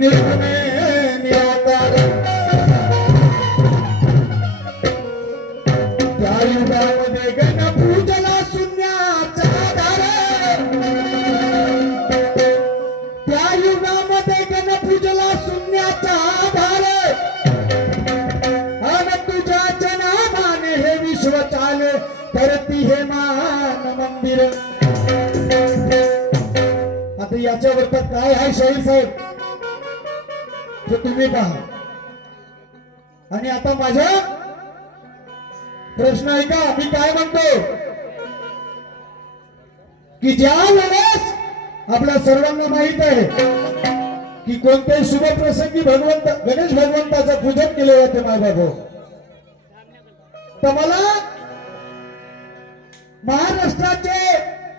निर्गुणे निराकार त्या युगामध्ये गणपूजला शून्याचा आधार त्या युगामध्ये गणपूजला शून्याचा आधार आणि तुझ्याच नामाने हे विश्व चाले करती हे मान मंदिर आता याच्यावर तर काय आहे शाहीर साहेब ते तुम्ही पहा आणि आता माझा प्रश्न ऐका मी काय म्हणतो की ज्या वेळेस आपल्या सर्वांना माहित आहे की कोणत्याही शुभ प्रसंगी भगवंत गणेश भगवंताचं पूजन केले जाते मायबाबू तर मला महाराष्ट्राचे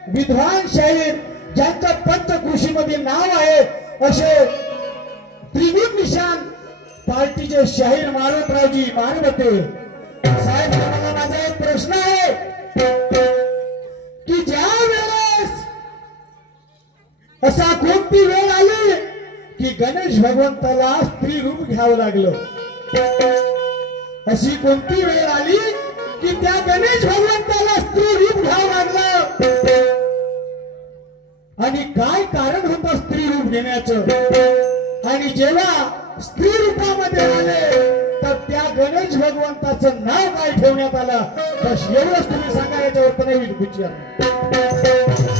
विद्वान शाहीर ज्यांच्या पंचकृषीमध्ये नाव आहे असे त्रिगुण निशान पार्टीचे शाहीर मारुतरावजी मानवते साहेब मला माझा एक प्रश्न आहे की ज्या वेळेस असा कोणती वेळ आली की गणेश भगवंताला स्त्री रूप घ्यावं लागलं अशी कोणती वेळ आली की त्या गणेश भगवंताला स्त्री रूप घ्यावं लागलं आणि काय कारण होतं स्त्री रूप घेण्याचं आणि जेव्हा स्त्री रूपामध्ये आले तर त्या गणेश भगवंताचं नाव काय ठेवण्यात आलं बस एवढंच तुम्ही सांगा याच्यावर पण विचार